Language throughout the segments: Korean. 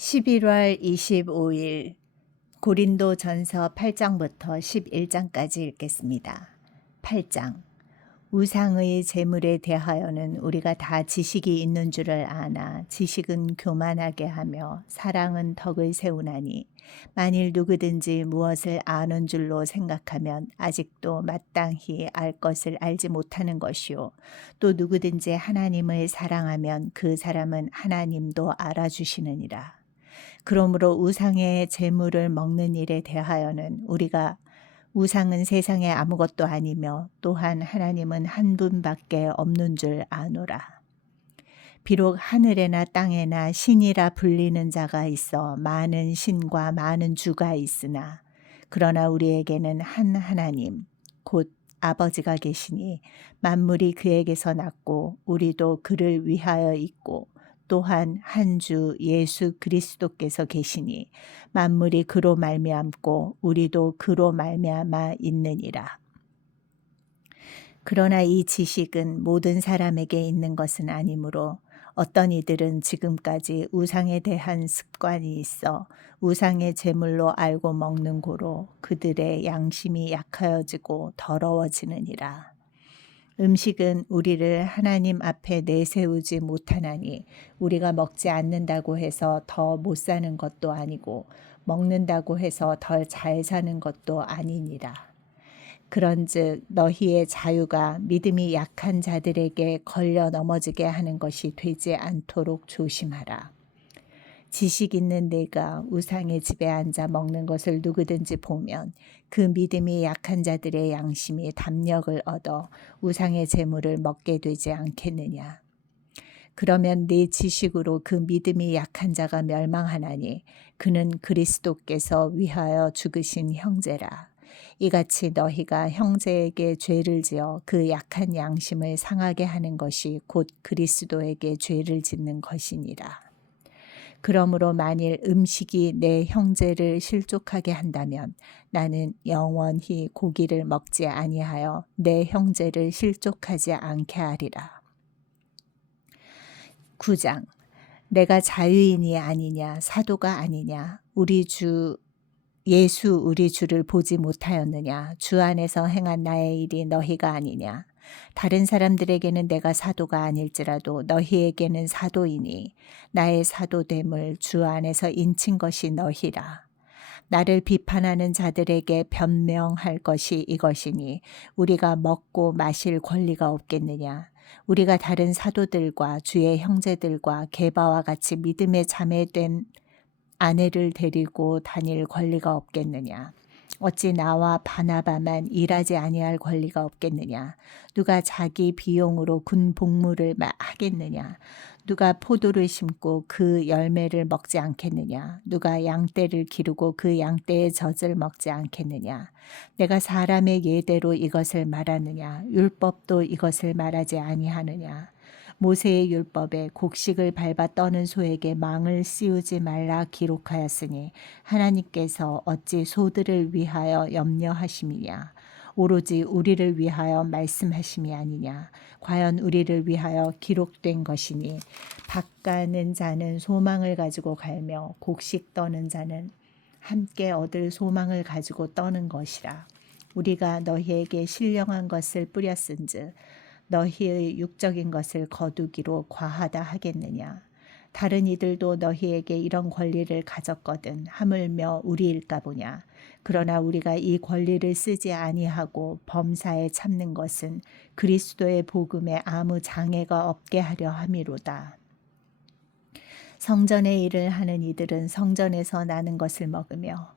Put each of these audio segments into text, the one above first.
11월 25일 고린도전서 8장부터 11장까지 읽겠습니다. 8장. 우상의 제물에 대하여는 우리가 다 지식이 있는 줄을 아나 지식은 교만하게 하며 사랑은 덕을 세우나니 만일 누구든지 무엇을 아는 줄로 생각하면 아직도 마땅히 알 것을 알지 못하는 것이요 또 누구든지 하나님을 사랑하면 그 사람은 하나님도 알아주시느니라. 그러므로 우상의 제물을 먹는 일에 대하여는 우리가 우상은 세상에 아무것도 아니며 또한 하나님은 한 분밖에 없는 줄 아노라. 비록 하늘에나 땅에나 신이라 불리는 자가 있어 많은 신과 많은 주가 있으나 그러나 우리에게는 한 하나님 곧 아버지가 계시니 만물이 그에게서 났고 우리도 그를 위하여 있고 또한 한 주 예수 그리스도께서 계시니 만물이 그로 말미암고 우리도 그로 말미암아 있느니라. 그러나 이 지식은 모든 사람에게 있는 것은 아니므로 어떤 이들은 지금까지 우상에 대한 습관이 있어 우상의 제물로 알고 먹는 고로 그들의 양심이 약하여지고 더러워지느니라. 음식은 우리를 하나님 앞에 내세우지 못하나니 우리가 먹지 않는다고 해서 더 못 사는 것도 아니고 먹는다고 해서 덜 잘 사는 것도 아니니라. 그런즉 너희의 자유가 믿음이 약한 자들에게 걸려 넘어지게 하는 것이 되지 않도록 조심하라. 지식 있는 내가 우상의 집에 앉아 먹는 것을 누구든지 보면 그 믿음이 약한 자들의 양심이 담력을 얻어 우상의 제물을 먹게 되지 않겠느냐. 그러면 네 지식으로 그 믿음이 약한 자가 멸망하나니 그는 그리스도께서 위하여 죽으신 형제라. 이같이 너희가 형제에게 죄를 지어 그 약한 양심을 상하게 하는 것이 곧 그리스도에게 죄를 짓는 것이니라. 그러므로 만일 음식이 내 형제를 실족하게 한다면 나는 영원히 고기를 먹지 아니하여 내 형제를 실족하지 않게 하리라. 9장. 내가 자유인이 아니냐 사도가 아니냐 우리 주 예수 우리 주를 보지 못하였느냐 주 안에서 행한 나의 일이 너희가 아니냐. 다른 사람들에게는 내가 사도가 아닐지라도 너희에게는 사도이니 나의 사도됨을 주 안에서 인친 것이 너희라. 나를 비판하는 자들에게 변명할 것이 이것이니 우리가 먹고 마실 권리가 없겠느냐. 우리가 다른 사도들과 주의 형제들과 게바와 같이 믿음에 자매된 아내를 데리고 다닐 권리가 없겠느냐. 어찌 나와 바나바만 일하지 아니할 권리가 없겠느냐. 누가 자기 비용으로 군 복무를 하겠느냐. 누가 포도를 심고 그 열매를 먹지 않겠느냐. 누가 양떼를 기르고 그 양떼의 젖을 먹지 않겠느냐. 내가 사람의 예대로 이것을 말하느냐. 율법도 이것을 말하지 아니하느냐. 모세의 율법에 곡식을 밟아 떠는 소에게 망을 씌우지 말라 기록하였으니 하나님께서 어찌 소들을 위하여 염려하심이냐. 오로지 우리를 위하여 말씀하심이 아니냐. 과연 우리를 위하여 기록된 것이니 밭가는 자는 소망을 가지고 갈며 곡식 떠는 자는 함께 얻을 소망을 가지고 떠는 것이라. 우리가 너희에게 신령한 것을 뿌렸은즉 너희의 육적인 것을 거두기로 과하다 하겠느냐. 다른 이들도 너희에게 이런 권리를 가졌거든 하물며 우리일까 보냐. 그러나 우리가 이 권리를 쓰지 아니하고 범사에 참는 것은 그리스도의 복음에 아무 장애가 없게 하려 함이로다. 성전의 일을 하는 이들은 성전에서 나는 것을 먹으며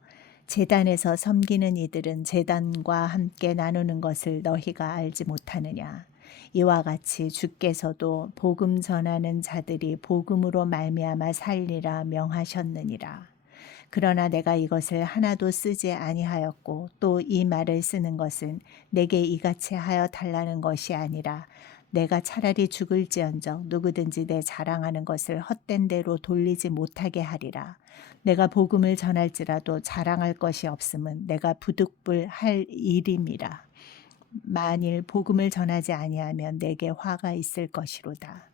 제단에서 섬기는 이들은 제단과 함께 나누는 것을 너희가 알지 못하느냐. 이와 같이 주께서도 복음 전하는 자들이 복음으로 말미암아 살리라 명하셨느니라. 그러나 내가 이것을 하나도 쓰지 아니하였고 또 이 말을 쓰는 것은 내게 이같이 하여 달라는 것이 아니라 내가 차라리 죽을지언정 누구든지 내 자랑하는 것을 헛된 대로 돌리지 못하게 하리라. 내가 복음을 전할지라도 자랑할 것이 없음은 내가 부득불할 일임이라. 만일 복음을 전하지 아니하면 내게 화가 있을 것이로다.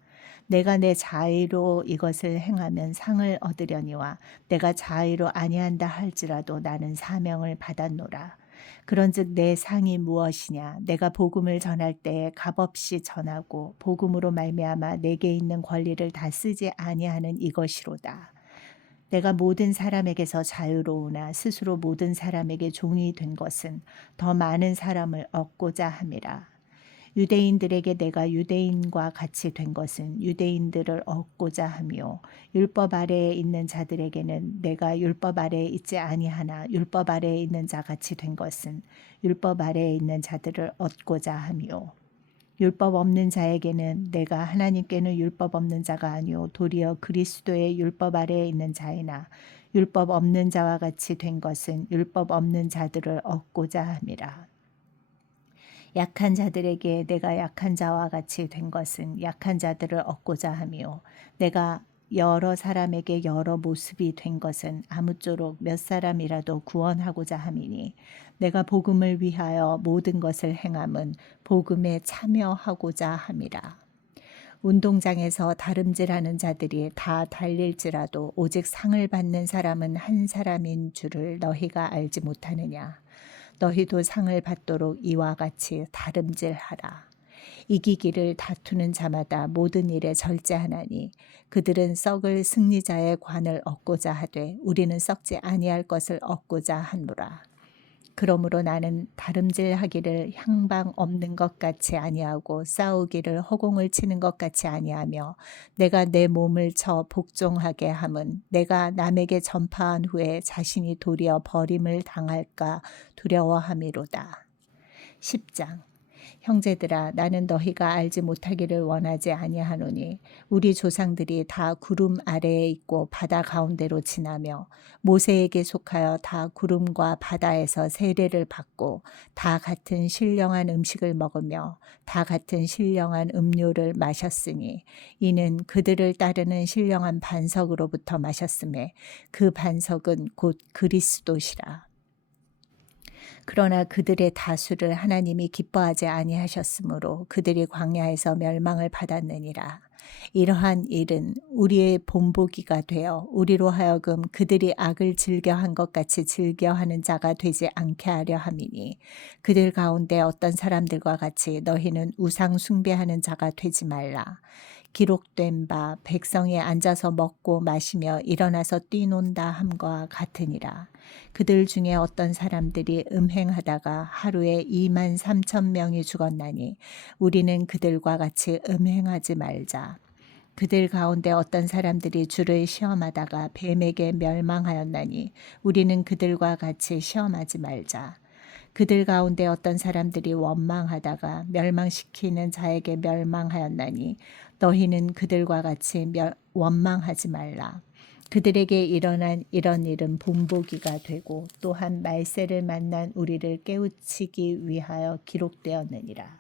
내가 내 자의로 이것을 행하면 상을 얻으려니와 내가 자의로 아니한다 할지라도 나는 사명을 받았노라. 그런즉 내 상이 무엇이냐? 내가 복음을 전할 때에 값없이 전하고 복음으로 말미암아 내게 있는 권리를 다 쓰지 아니하는 이것이로다. 내가 모든 사람에게서 자유로우나 스스로 모든 사람에게 종이 된 것은 더 많은 사람을 얻고자 함이라. 유대인들에게 내가 유대인과 같이 된 것은 유대인들을 얻고자 함이요 율법 아래에 있는 자들에게는 내가 율법 아래에 있지 아니하나 율법 아래에 있는 자 같이 된 것은 율법 아래에 있는 자들을 얻고자 함이요 율법 없는 자에게는 내가 하나님께는 율법 없는 자가 아니요 도리어 그리스도의 율법 아래에 있는 자이나 율법 없는 자와 같이 된 것은 율법 없는 자들을 얻고자 함이라. 약한 자들에게 내가 약한 자와 같이 된 것은 약한 자들을 얻고자 함이요 내가 여러 사람에게 여러 모습이 된 것은 아무쪼록 몇 사람이라도 구원하고자 함이니 내가 복음을 위하여 모든 것을 행함은 복음에 참여하고자 함이라. 운동장에서 다름질하는 자들이 다 달릴지라도 오직 상을 받는 사람은 한 사람인 줄을 너희가 알지 못하느냐. 너희도 상을 받도록 이와 같이 다름질하라. 이기기를 다투는 자마다 모든 일에 절제하나니 그들은 썩을 승리자의 관을 얻고자 하되 우리는 썩지 아니할 것을 얻고자 하노라. 그러므로 나는 다름질하기를 향방 없는 것 같이 아니하고 싸우기를 허공을 치는 것 같이 아니하며 내가 내 몸을 쳐 복종하게 함은 내가 남에게 전파한 후에 자신이 도리어 버림을 당할까 두려워함이로다. 10장 형제들아 나는 너희가 알지 못하기를 원하지 아니하노니 우리 조상들이 다 구름 아래에 있고 바다 가운데로 지나며 모세에게 속하여 다 구름과 바다에서 세례를 받고 다 같은 신령한 음식을 먹으며 다 같은 신령한 음료를 마셨으니 이는 그들을 따르는 신령한 반석으로부터 마셨음에 그 반석은 곧 그리스도시라. 그러나 그들의 다수를 하나님이 기뻐하지 아니하셨으므로 그들이 광야에서 멸망을 받았느니라. 이러한 일은 우리의 본보기가 되어 우리로 하여금 그들이 악을 즐겨한 것 같이 즐겨하는 자가 되지 않게 하려 함이니 그들 가운데 어떤 사람들과 같이 너희는 우상 숭배하는 자가 되지 말라. 기록된 바 백성이 앉아서 먹고 마시며 일어나서 뛰논다 함과 같으니라. 그들 중에 어떤 사람들이 음행하다가 하루에 23,000명이 죽었나니 우리는 그들과 같이 음행하지 말자. 그들 가운데 어떤 사람들이 주를 시험하다가 뱀에게 멸망하였나니 우리는 그들과 같이 시험하지 말자. 그들 가운데 어떤 사람들이 원망하다가 멸망시키는 자에게 멸망하였나니 너희는 그들과 같이 원망하지 말라. 그들에게 일어난 이런 일은 본보기가 되고 또한 말세를 만난 우리를 깨우치기 위하여 기록되었느니라.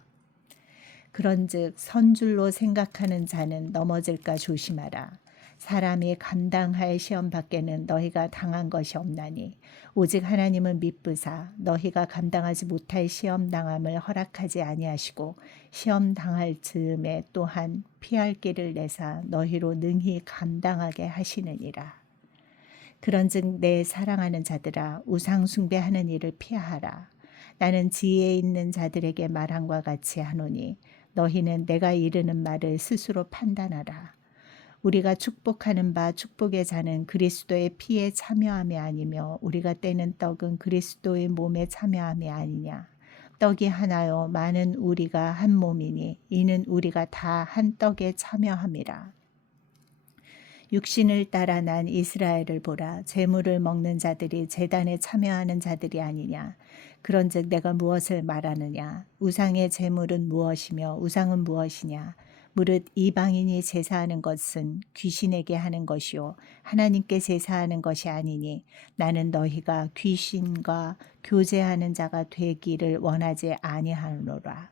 그런즉 선줄로 생각하는 자는 넘어질까 조심하라. 사람이 감당할 시험 밖에는 너희가 당한 것이 없나니 오직 하나님은 미쁘사 너희가 감당하지 못할 시험 당함을 허락하지 아니하시고 시험 당할 즈음에 또한 피할 길을 내사 너희로 능히 감당하게 하시느니라. 그런즉 내 사랑하는 자들아 우상 숭배하는 일을 피하라. 나는 지혜 있는 자들에게 말함과 같이 하노니 너희는 내가 이르는 말을 스스로 판단하라. 우리가 축복하는 바 축복의 자는 그리스도의 피에 참여함이 아니며 우리가 떼는 떡은 그리스도의 몸에 참여함이 아니냐. 떡이 하나요 많은 우리가 한 몸이니 이는 우리가 다 한 떡에 참여함이라. 육신을 따라 난 이스라엘을 보라. 제물을 먹는 자들이 제단에 참여하는 자들이 아니냐. 그런즉 내가 무엇을 말하느냐. 우상의 제물은 무엇이며 우상은 무엇이냐. 무릇 이방인이 제사하는 것은 귀신에게 하는 것이요 하나님께 제사하는 것이 아니니 나는 너희가 귀신과 교제하는 자가 되기를 원하지 아니하노라.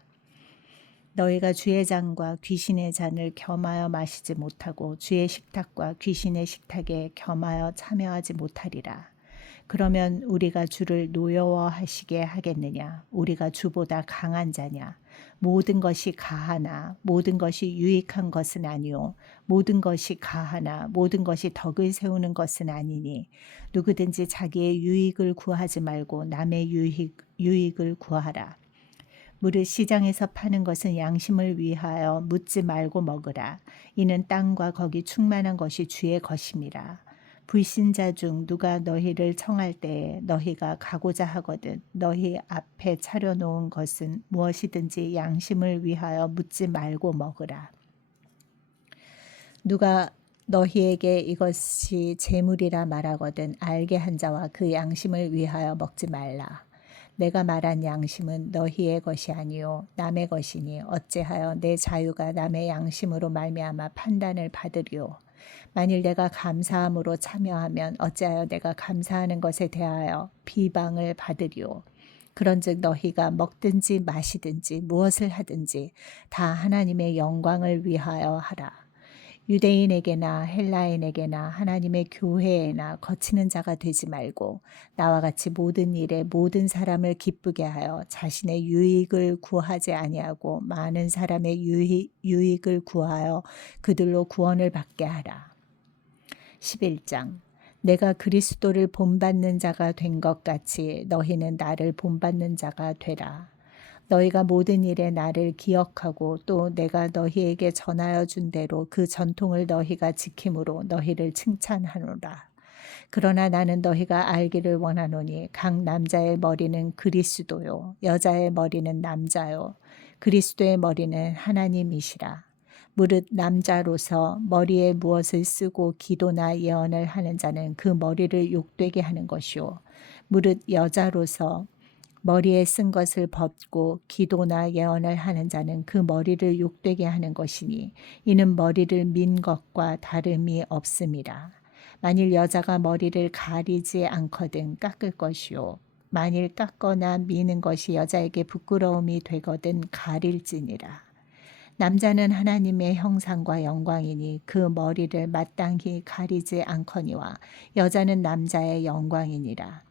너희가 주의 잔과 귀신의 잔을 겸하여 마시지 못하고 주의 식탁과 귀신의 식탁에 겸하여 참여하지 못하리라. 그러면 우리가 주를 노여워하시게 하겠느냐? 우리가 주보다 강한 자냐? 모든 것이 가하나 모든 것이 유익한 것은 아니요 모든 것이 가하나 모든 것이 덕을 세우는 것은 아니니 누구든지 자기의 유익을 구하지 말고 남의 유익을 구하라. 무릇 시장에서 파는 것은 양심을 위하여 묻지 말고 먹으라. 이는 땅과 거기 충만한 것이 주의 것임이라. 불신자 중 누가 너희를 청할 때에 너희가 가고자 하거든 너희 앞에 차려놓은 것은 무엇이든지 양심을 위하여 묻지 말고 먹으라. 누가 너희에게 이것이 재물이라 말하거든 알게 한 자와 그 양심을 위하여 먹지 말라. 내가 말한 양심은 너희의 것이 아니요 남의 것이니 어찌하여 내 자유가 남의 양심으로 말미암아 판단을 받으리요. 만일 내가 감사함으로 참여하면 어찌하여 내가 감사하는 것에 대하여 비방을 받으리요. 그런즉 너희가 먹든지 마시든지 무엇을 하든지 다 하나님의 영광을 위하여 하라. 유대인에게나 헬라인에게나 하나님의 교회에나 거치는 자가 되지 말고 나와 같이 모든 일에 모든 사람을 기쁘게 하여 자신의 유익을 구하지 아니하고 많은 사람의 유익을 구하여 그들로 구원을 받게 하라. 11장 내가 그리스도를 본받는 자가 된 것 같이 너희는 나를 본받는 자가 되라. 너희가 모든 일에 나를 기억하고 또 내가 너희에게 전하여 준 대로 그 전통을 너희가 지킴으로 너희를 칭찬하노라. 그러나 나는 너희가 알기를 원하노니 각 남자의 머리는 그리스도요 여자의 머리는 남자요 그리스도의 머리는 하나님이시라. 무릇 남자로서 머리에 무엇을 쓰고 기도나 예언을 하는 자는 그 머리를 욕되게 하는 것이요 무릇 여자로서 머리에 쓴 것을 벗고 기도나 예언을 하는 자는 그 머리를 욕되게 하는 것이니 이는 머리를 민 것과 다름이 없음이라. 만일 여자가 머리를 가리지 않거든 깎을 것이요 만일 깎거나 미는 것이 여자에게 부끄러움이 되거든 가릴지니라. 남자는 하나님의 형상과 영광이니 그 머리를 마땅히 가리지 않거니와 여자는 남자의 영광이니라.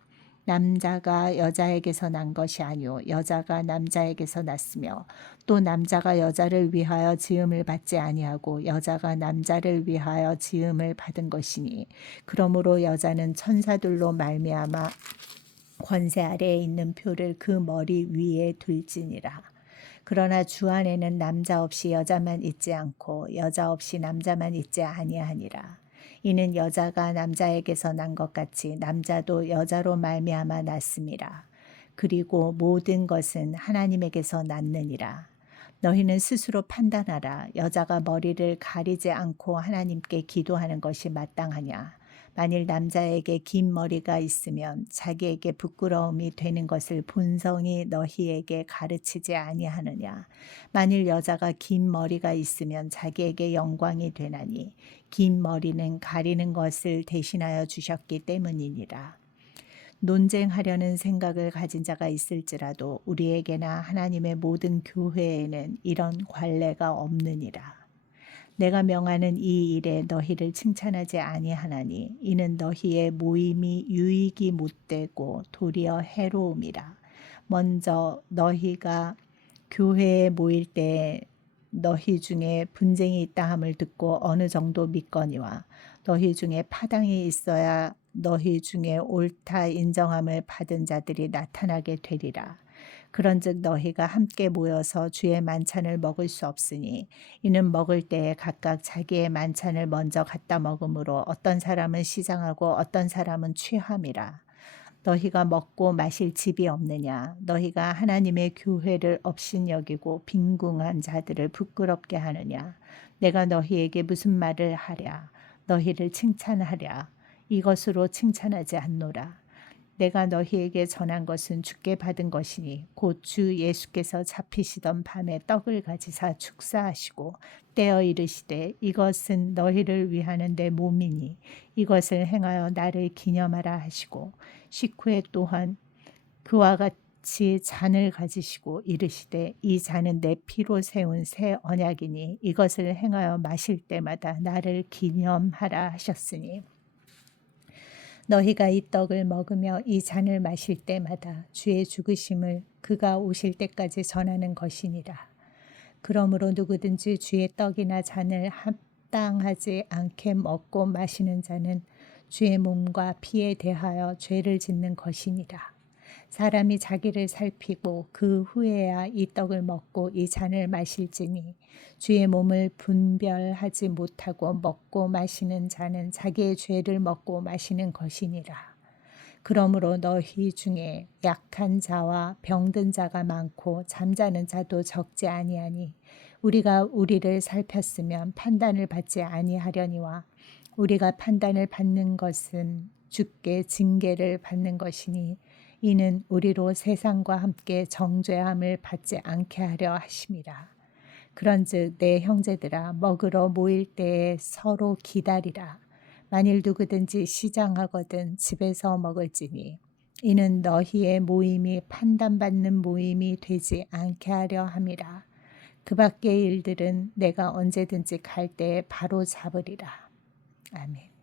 남자가 여자에게서 난 것이 아니요 여자가 남자에게서 났으며 또 남자가 여자를 위하여 지음을 받지 아니하고 여자가 남자를 위하여 지음을 받은 것이니 그러므로 여자는 천사들로 말미암아 권세 아래에 있는 표를 그 머리 위에 둘지니라. 그러나 주 안에는 남자 없이 여자만 있지 않고 여자 없이 남자만 있지 아니하니라. 이는 여자가 남자에게서 난 것 같이 남자도 여자로 말미암아 났음이라. 그리고 모든 것은 하나님에게서 났느니라. 너희는 스스로 판단하라. 여자가 머리를 가리지 않고 하나님께 기도하는 것이 마땅하냐. 만일 남자에게 긴 머리가 있으면 자기에게 부끄러움이 되는 것을 본성이 너희에게 가르치지 아니하느냐. 만일 여자가 긴 머리가 있으면 자기에게 영광이 되나니 긴 머리는 가리는 것을 대신하여 주셨기 때문이니라. 논쟁하려는 생각을 가진 자가 있을지라도 우리에게나 하나님의 모든 교회에는 이런 관례가 없느니라. 내가 명하는 이 일에 너희를 칭찬하지 아니하나니 이는 너희의 모임이 유익이 못되고 도리어 해로움이라. 먼저 너희가 교회에 모일 때 너희 중에 분쟁이 있다 함을 듣고 어느 정도 믿거니와 너희 중에 파당이 있어야 너희 중에 옳다 인정함을 받은 자들이 나타나게 되리라. 그런즉 너희가 함께 모여서 주의 만찬을 먹을 수 없으니 이는 먹을 때에 각각 자기의 만찬을 먼저 갖다 먹으므로 어떤 사람은 시장하고 어떤 사람은 취함이라. 너희가 먹고 마실 집이 없느냐. 너희가 하나님의 교회를 업신여기고 빈궁한 자들을 부끄럽게 하느냐. 내가 너희에게 무슨 말을 하랴. 너희를 칭찬하랴. 이것으로 칭찬하지 않노라. 내가 너희에게 전한 것은 주께 받은 것이니 곧 주 예수께서 잡히시던 밤에 떡을 가지사 축사하시고 떼어 이르시되 이것은 너희를 위하는 내 몸이니 이것을 행하여 나를 기념하라 하시고 식후에 또한 그와 같이 잔을 가지시고 이르시되 이 잔은 내 피로 세운 새 언약이니 이것을 행하여 마실 때마다 나를 기념하라 하셨으니 너희가 이 떡을 먹으며 이 잔을 마실 때마다 주의 죽으심을 그가 오실 때까지 전하는 것이니라. 그러므로 누구든지 주의 떡이나 잔을 합당하지 않게 먹고 마시는 자는 주의 몸과 피에 대하여 죄를 짓는 것이니라. 사람이 자기를 살피고 그 후에야 이 떡을 먹고 이 잔을 마실지니 주의 몸을 분별하지 못하고 먹고 마시는 자는 자기의 죄를 먹고 마시는 것이니라. 그러므로 너희 중에 약한 자와 병든 자가 많고 잠자는 자도 적지 아니하니 우리가 우리를 살폈으면 판단을 받지 아니하려니와 우리가 판단을 받는 것은 주께 징계를 받는 것이니 이는 우리로 세상과 함께 정죄함을 받지 않게 하려 하심이라. 그런즉 내 형제들아 먹으러 모일 때에 서로 기다리라. 만일 누구든지 시장하거든 집에서 먹을지니 이는 너희의 모임이 판단받는 모임이 되지 않게 하려 함이라. 그 밖의 일들은 내가 언제든지 갈 때에 바로 잡으리라. 아멘.